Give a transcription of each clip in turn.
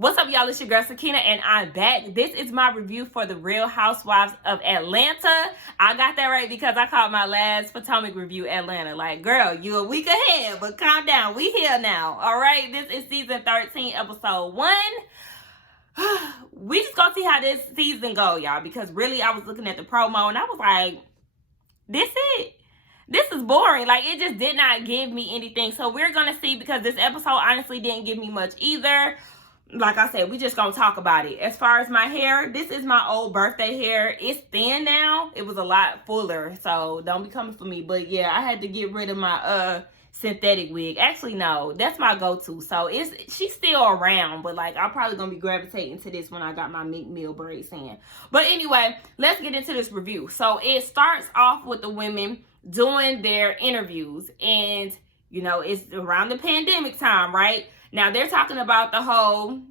What's up, y'all? It's your girl Sakina, and I'm back. This is my review for the Real Housewives of Atlanta. I got that right because I called my last Potomac review Atlanta. Like, girl, you a week ahead, but calm down. We here now, all right? This is season 13, episode 1. We just gonna see how this season go, y'all, because really I was looking at the promo and I was like, this is boring. Like, it just did not give me anything. So we're gonna see, because this episode honestly didn't give me much either. Like I said, we just gonna talk about it. As far as my hair, this is my old birthday hair. It's thin now. It was a lot fuller, so don't be coming for me. But yeah, I had to get rid of my synthetic wig. Actually, no, that's my go-to. So she's still around, but like I'm probably gonna be gravitating to this when I got my Meek Mill braids in. But anyway, let's get into this review. So it starts off with the women doing their interviews, and you know, it's around the pandemic time, right? Now, they're talking about the whole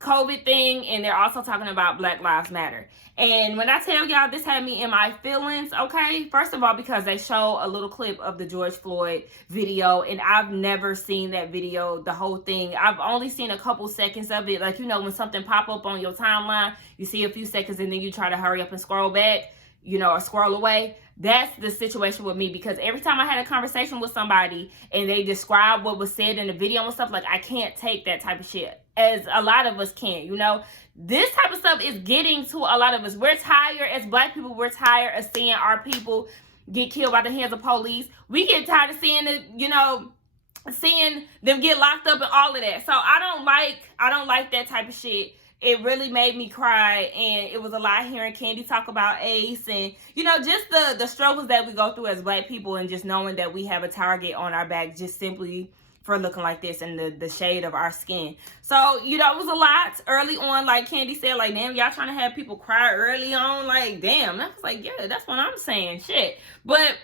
COVID thing, and they're also talking about Black Lives Matter. And when I tell y'all, this had me in my feelings, okay? First of all, because they show a little clip of the George Floyd video, and I've never seen that video, the whole thing. I've only seen a couple seconds of it. Like, you know, when something pop up on your timeline, you see a few seconds, and then you try to hurry up and scroll back, you know, or scroll away. That's the situation with me, because every time I had a conversation with somebody and they describe what was said in the video and stuff, like, I can't take that type of shit, as a lot of us can, you know. This type of stuff is getting to a lot of us. We're tired as Black people. We're tired of seeing our people get killed by the hands of police. We get tired of seeing it, you know, seeing them get locked up and all of that. So I don't like that type of shit. It really made me cry, and it was a lot hearing Kandi talk about Ace and, you know, just the struggles that we go through as Black people, and just knowing that we have a target on our back just simply for looking like this and the shade of our skin. So, you know, it was a lot early on. Like Kandi said, like, damn, y'all trying to have people cry early on. Like, damn. I was like, yeah, that's what I'm saying. Shit. But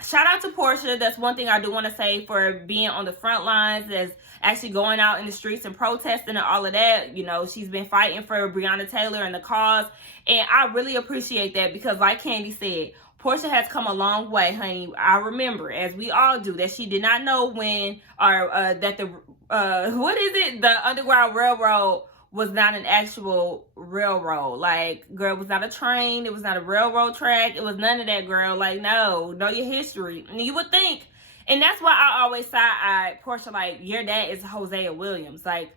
shout out to Porsha. That's one thing I do want to say, for being on the front lines, as actually going out in the streets and protesting and all of that. You know, she's been fighting for Breonna Taylor and the cause, and I really appreciate that, because like Kandi said, Porsha has come a long way, honey. I remember, as we all do, that she did not know when, or that the the Underground Railroad was not an actual railroad. Like, girl, it was not a train. It was not a railroad track. It was none of that, girl. Like, no, know your history. And you would think, and that's why I always side-eye Porsha, like, your dad is Hosea Williams. Like,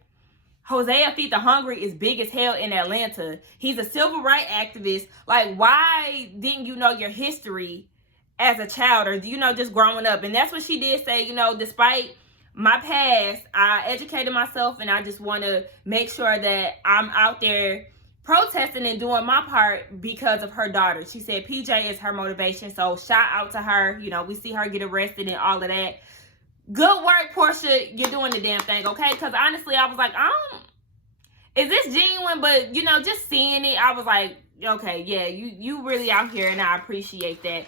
Hosea Feed the Hungry is big as hell in Atlanta. He's a civil rights activist. Like, why didn't you know your history as a child, or, you know, just growing up? And that's what she did say, you know, despite my past, I educated myself, and I just want to make sure that I'm out there protesting and doing my part because of her daughter. She said PJ is her motivation. So shout out to her. You know, we see her get arrested and all of that. Good work, Porsha. You're doing the damn thing, okay? Because honestly, I was like, is this genuine? But, you know, just seeing it, I was like, okay, yeah, you really out here, and I appreciate that.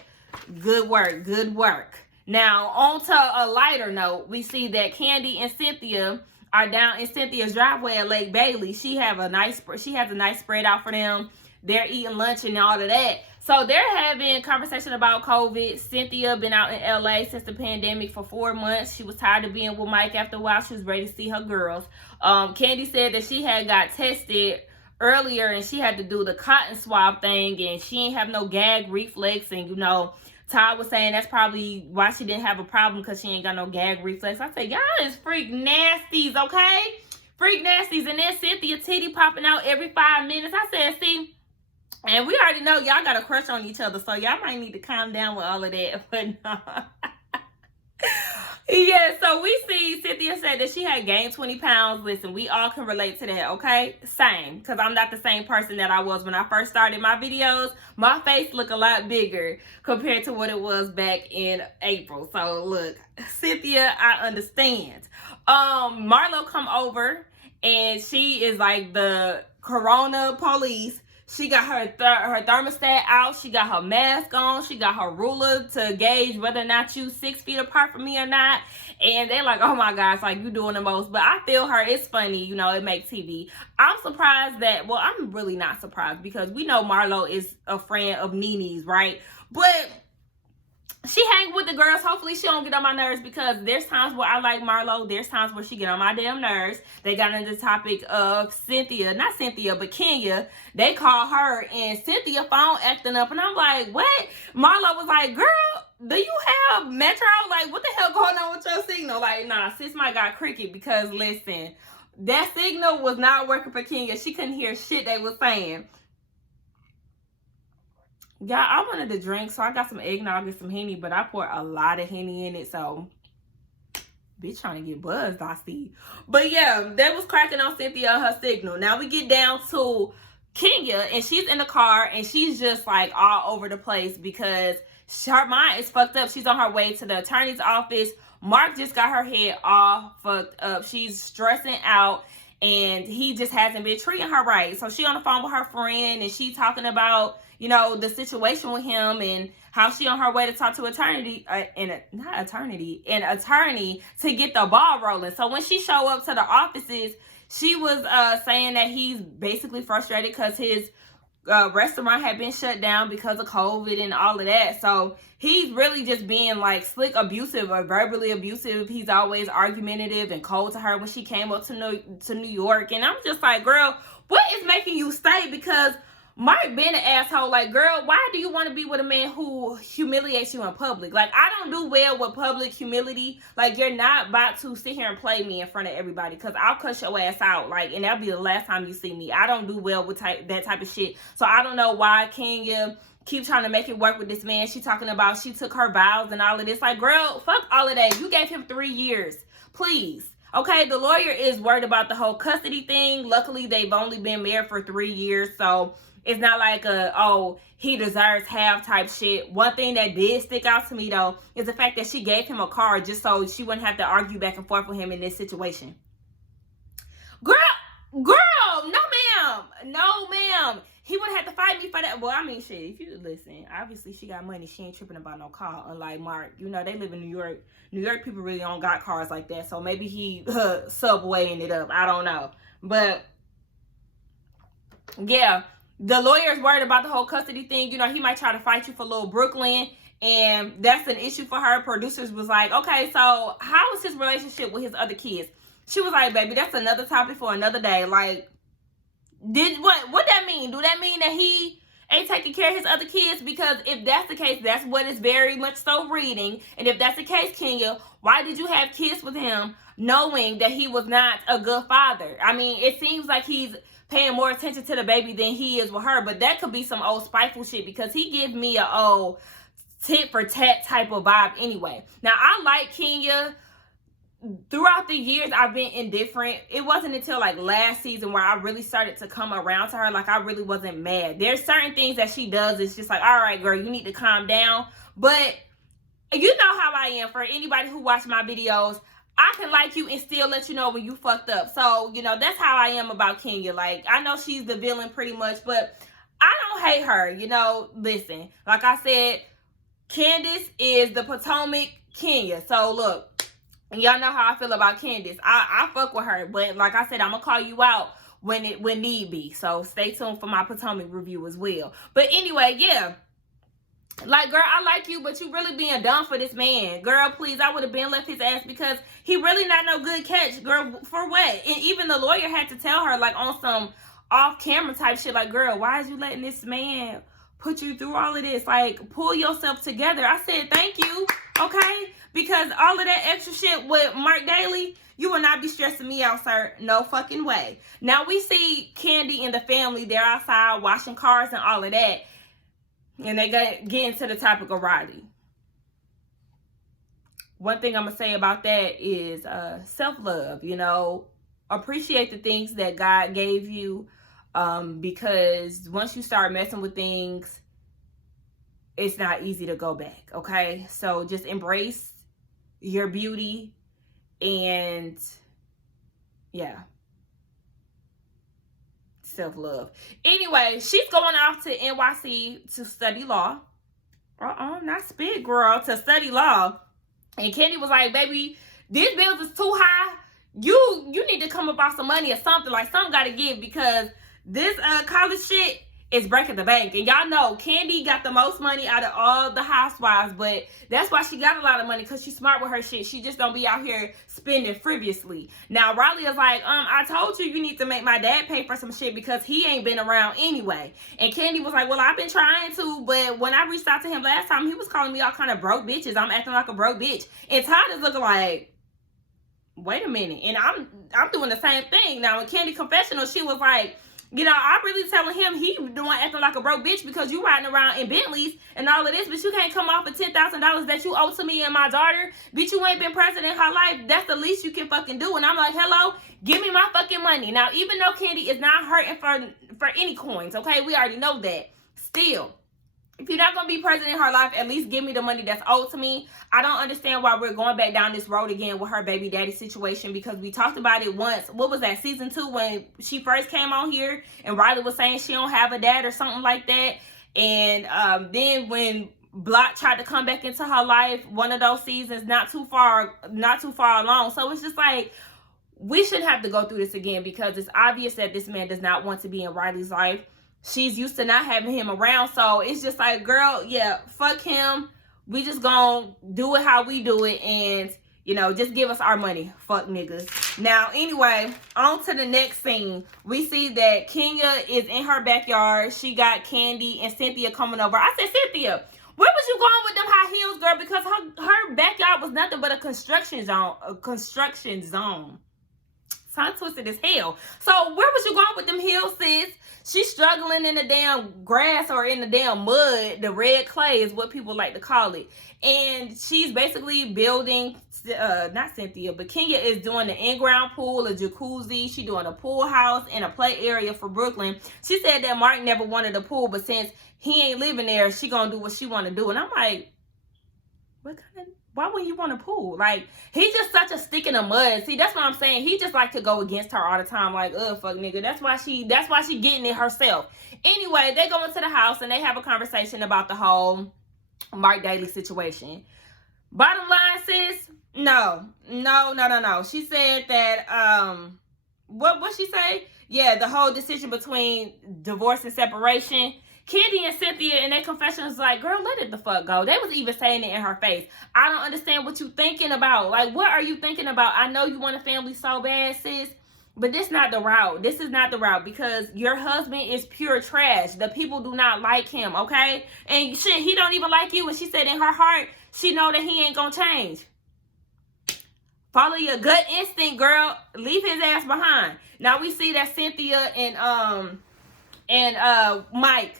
Good work, good work. Now, on to a lighter note, we see that Kandi and Cynthia are down in Cynthia's driveway at Lake Bailey. She has a nice spread out for them. They're eating lunch and all of that. So they're having a conversation about COVID. Cynthia been out in LA since the pandemic for 4 months. She was tired of being with Mike after a while. She was ready to see her girls. Kandi said that she had got tested earlier, and she had to do the cotton swab thing, and she ain't have no gag reflex. And, you know, Todd was saying that's probably why she didn't have a problem, because she ain't got no gag reflex. I said, y'all is freak nasties, okay? Freak nasties. And then Cynthia titty popping out every 5 minutes. I said, see, and we already know y'all got a crush on each other, so y'all might need to calm down with all of that. But no. Yeah, so we see Cynthia said that she had gained 20 pounds. Listen, we all can relate to that, okay? Same, because I'm not the same person that I was when I first started my videos. My face look a lot bigger compared to what it was back in April. So look, Cynthia, I understand. Marlo come over, and she is like the corona police. She got her thermostat out. She got her mask on. She got her ruler to gauge whether or not you 6 feet apart from me or not. And they're like, oh my gosh, like, you doing the most. But I feel her. It's funny, you know, it makes TV. I'm surprised that, well, I'm really not surprised, because we know Marlo is a friend of Nene's, right? But she hang with the girls. Hopefully she don't get on my nerves, because there's times where I like Marlo. There's times where she get on my damn nerves. They got into the topic of Cynthia, not Cynthia, but Kenya. They call her and Cynthia phone acting up. And I'm like, what? Marlo was like, girl, do you have Metro? Like, what the hell going on with your signal? Like, nah, sis might got cricket, because listen, that signal was not working for Kenya. She couldn't hear shit they was saying. Yeah, I wanted to drink, so I got some eggnog and some Henny, but I poured a lot of Henny in it, so bitch trying to get buzzed, I see. But yeah, that was cracking on Cynthia, her signal. Now we get down to Kenya, and she's in the car, and she's just like all over the place because her mind is fucked up. She's on her way to the attorney's office. Mark just got her head all fucked up. She's stressing out, and he just hasn't been treating her right. So she on the phone with her friend, and she talking about, you know, the situation with him and how she on her way to talk to an attorney to get the ball rolling. So when she show up to the offices, she was saying that he's basically frustrated because his restaurant had been shut down because of COVID and all of that. So he's really just being like slick abusive or verbally abusive. He's always argumentative and cold to her when she came up to New York. And I'm just like, girl, what is making you stay? Because Mark been an asshole. Like, girl, why do you want to be with a man who humiliates you in public? Like, I don't do well with public humility. Like, you're not about to sit here and play me in front of everybody, because I'll cuss your ass out. Like, and that'll be the last time you see me. I don't do well with that type of shit. So I don't know why Kenya keep trying to make it work with this man. She talking about she took her vows and all of this. Like, girl, fuck all of that. You gave him 3 years. Please. Okay, the lawyer is worried about the whole custody thing. Luckily, they've only been married for 3 years, so it's not like he deserves half type shit. One thing that did stick out to me, though, is the fact that she gave him a car just so she wouldn't have to argue back and forth with him in this situation. Girl, no ma'am. He wouldn't have to fight me for that. Well, I mean, shit, if you listen, obviously she got money. She ain't tripping about no car, unlike Mark. You know, they live in New York. New York people really don't got cars like that, so maybe he subwaying it up. I don't know. But, yeah. The lawyer's worried about the whole custody thing. You know, he might try to fight you for little Brooklyn, and that's an issue for her. Producers was like, okay, so how is his relationship with his other kids? She was like, baby, that's another topic for another day. Like, what that mean? Do that mean that he ain't taking care of his other kids? Because if that's the case, that's what it's very much so reading. And if that's the case, Kenya, why did you have kids with him knowing that he was not a good father? I mean, it seems like he's paying more attention to the baby than he is with her, but that could be some old spiteful shit, because he gives me a old tit for tat type of vibe anyway. Now, I like Kenya. Throughout the years, I've been indifferent. It wasn't until like last season where I really started to come around to her. Like, I really wasn't mad. There's certain things that she does. It's just like, all right, girl, you need to calm down. But you know how I am. For anybody who watch my videos, I can like you and still let you know when you fucked up. So, you know, that's how I am about Kenya. Like, I know she's the villain pretty much, but I don't hate her. You know, listen, like I said, Candace is the Potomac Kenya. So, look, y'all know how I feel about Candace. I fuck with her, but like I said, I'm gonna call you out when need be. So, stay tuned for my Potomac review as well. But anyway, yeah. Like, girl, I like you, but you really being dumb for this man. Girl, please, I would have been left his ass, because he really not no good catch. Girl, for what? And even the lawyer had to tell her, like, on some off-camera type shit, like, girl, why is you letting this man put you through all of this? Like, pull yourself together. I said, thank you, okay? Because all of that extra shit with Mark Daly, you will not be stressing me out, sir. No fucking way. Now, we see Kandi and the family. They're outside washing cars and all of that. And they get into the topic of Roddy. One thing I'm going to say about that is self-love. You know, appreciate the things that God gave you, because once you start messing with things, it's not easy to go back, okay? So just embrace your beauty, and yeah. Self-love. Anyway, she's going off to NYC to study law. Not spit, girl, to study law. And Kandi was like, baby, these bills is too high. You need to come up off some money or something. Like, something got to give, because this college shit is breaking the bank. And y'all know Kandi got the most money out of all the housewives, but that's why she got a lot of money, because she's smart with her shit. She just don't be out here spending frivolously. Now Riley is like, I told you need to make my dad pay for some shit because he ain't been around anyway. And Kandi was like, well, I've been trying to, but when I reached out to him last time, he was calling me all kind of broke bitches. I'm acting like a broke bitch. And Todd is looking like, wait a minute. And I'm doing the same thing. Now in Kandi confessional, she was like, you know, I'm really telling him he the one acting like a broke bitch because you riding around in Bentleys and all of this, but you can't come off of $10,000 that you owe to me and my daughter. Bitch, you ain't been present in her life. That's the least you can fucking do. And I'm like, hello, give me my fucking money. Now, even though Kandi is not hurting for any coins, okay? We already know that. Still, if you're not going to be present in her life, at least give me the money that's owed to me. I don't understand why we're going back down this road again with her baby daddy situation, because we talked about it once. What was that, season 2, when she first came on here and Riley was saying she don't have a dad or something like that. And then when Block tried to come back into her life, one of those seasons, not too far along. So it's just like, we shouldn't have to go through this again, because it's obvious that this man does not want to be in Riley's life. She's used to not having him around. So it's just like, girl, yeah, fuck him. We just gonna do it how we do it. And, you know, just give us our money. Fuck niggas. Now, anyway, on to the next scene. We see that Kenya is in her backyard. She got Kandi and Cynthia coming over. I said, Cynthia, where was you going with them high heels, girl? Because her backyard was nothing but a construction zone. Tongue twisted as hell. So where was you going with them heels, sis? She's struggling in the damn grass or in the damn mud. The red clay is what people like to call it. And she's basically building, not Cynthia, but Kenya is doing the in-ground pool, a jacuzzi. She's doing a pool house and a play area for Brooklyn. She said that Mark never wanted a pool, but since he ain't living there, she gonna do what she want to do. And I'm like, why wouldn't you want a pool? Like, he's just such a stick in the mud. See, that's what I'm saying. He just like to go against her all the time. Like, fuck nigga. That's why she getting it herself. Anyway, they go into the house and they have a conversation about the whole Mark Daly situation. Bottom line, sis, no. She said that, what she say? Yeah, the whole decision between divorce and separation. Kandi and Cynthia in their confession was like, girl, let it the fuck go. They was even saying it in her face. I don't understand what you thinking about. Like, what are you thinking about? I know you want a family so bad, sis, but this not the route. This is not the route, because your husband is pure trash. The people do not like him, okay? And shit, he don't even like you. And she said in her heart, she know that he ain't gonna change. Follow your gut instinct, girl. Leave his ass behind. Now we see that Cynthia and Mike,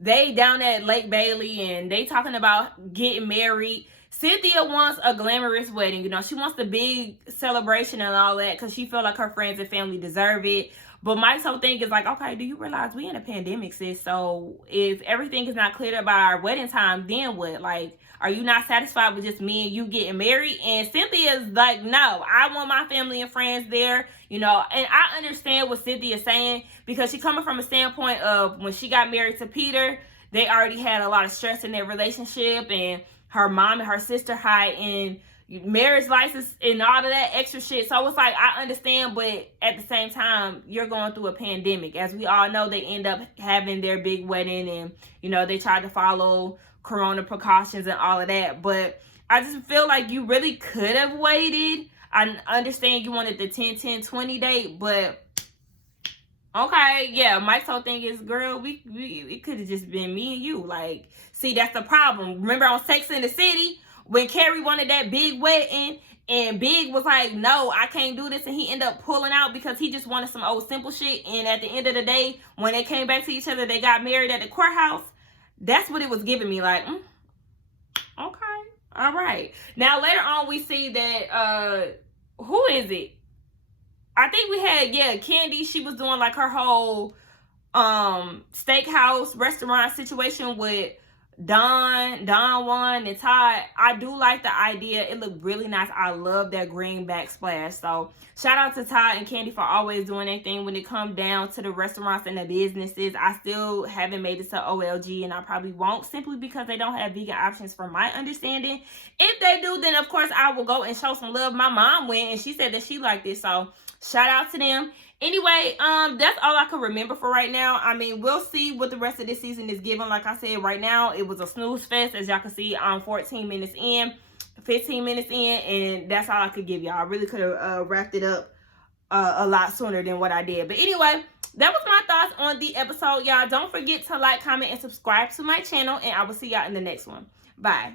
they down at Lake Bailey and they talking about getting married. Cynthia wants a glamorous wedding. You know, she wants the big celebration and all that because she feel like her friends and family deserve it. But Mike's whole thing is like, okay, do you realize we in a pandemic, sis? So if everything is not cleared up by our wedding time, then what? Like, are you not satisfied with just me and you getting married? And Cynthia's like, no, I want my family and friends there, you know. And I understand what Cynthia's saying, because she's coming from a standpoint of when she got married to Peter, they already had a lot of stress in their relationship, and her mom and her sister hiding marriage license and all of that extra shit. So it's like, I understand, but at the same time, you're going through a pandemic. As we all know, they end up having their big wedding, and, you know, they tried to follow corona precautions and all of that. But I just feel like you really could have waited. I understand you wanted the 10-10-20 date, but okay, yeah, Mike's whole thing is, girl, it could have just been me and you. Like, see, that's the problem. Remember on Sex and the City, when Carrie wanted that big wedding, and Big was like, no, I can't do this, and he ended up pulling out because he just wanted some old simple shit. And at the end of the day, when they came back to each other, they got married at the courthouse. That's what it was giving me, like, okay, all right. Now, later on, we see that, who is it? I think we had, Kandi. She was doing, like, her whole steakhouse restaurant situation with Don Juan, and Todd. I do like the idea. It looked really nice. I love that green backsplash. So shout out to Todd and Kandi for always doing their thing when it comes down to the restaurants and the businesses. I still haven't made it to OLG, and I probably won't, simply because they don't have vegan options from my understanding. If they do, then of course I will go and show some love. My mom went and she said that she liked it. So Shout out to them. Anyway, that's all I can remember for right now. I mean, we'll see what the rest of this season is giving. Like I said, right now, it was a snooze fest. As y'all can see, I'm 14 minutes in, 15 minutes in, and that's all I could give y'all. I really could have wrapped it up a lot sooner than what I did. But anyway, that was my thoughts on the episode, y'all. Don't forget to like, comment, and subscribe to my channel, and I will see y'all in the next one. Bye.